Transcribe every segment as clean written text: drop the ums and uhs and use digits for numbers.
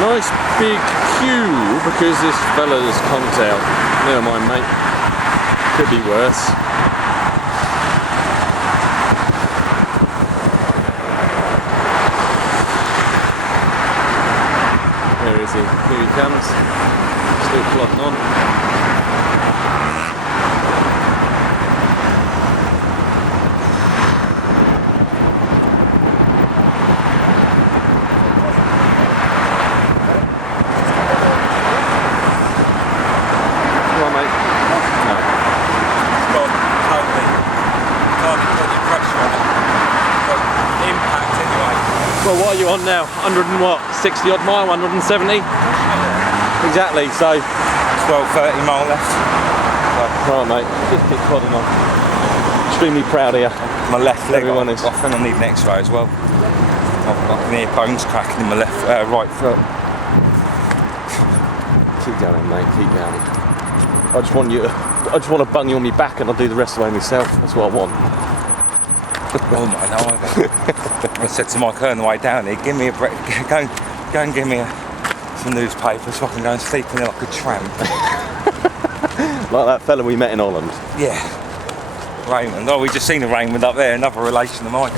Nice big queue because this fella's conked out. Never mind, mate. Could be worse. Where is he? Here he comes. Still plodding on. Well, what are you on now? 100 and what? 60 odd mile, 170? Exactly, so 12, 30 mile left. Right, mate, just keep plodding on. Extremely proud of you. My left leg, everyone is. I think I need an X-ray as well. I can hear bones cracking in my right foot. Keep going, mate, keep going. I just want to bung you on my back and I'll do the rest of the way myself. That's what I want. Oh my no, I said to Mike on the way down here, give me a break, go and give me some newspaper so I can go and sleep in there like a tramp. Like that fella we met in Holland. Yeah. Raymond. Oh, we just seen a Raymond up there, another relation of mine.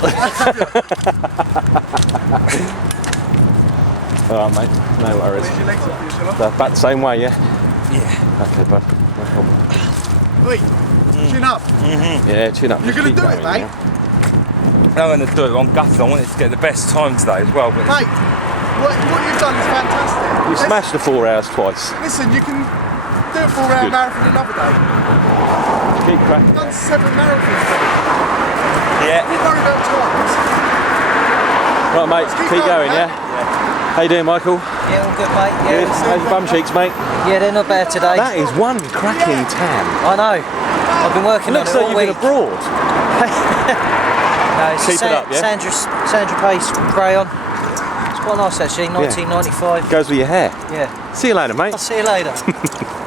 Alright, mate, no worries. Back the same way, yeah? Yeah. Okay, bud, no problem. Wait, chin up. Yeah, chin up. You're going to do it, mate? Yeah? I'm going to do it, I'm gutted, I wanted to get the best time today as well. But Mate, what you've done is fantastic. You smashed the 4 hours twice. Listen, you can do a 4-hour marathon another day. Keep cracking. You've done 7 marathons, mate. yeah. Don't worry about times. Right, mate, keep going, yeah? How you doing, Michael? Yeah, all good, mate. Good. Yeah, How's your bum cheeks, mate? yeah, they're not bad today. That is one cracking tan. I know. I've been working It looks on it like all you've week. been abroad. No, it's Keep it up, yeah? Sandra Pace crayon. It's quite nice actually. 1995. Goes with your hair. Yeah. See you later, mate. I'll see you later.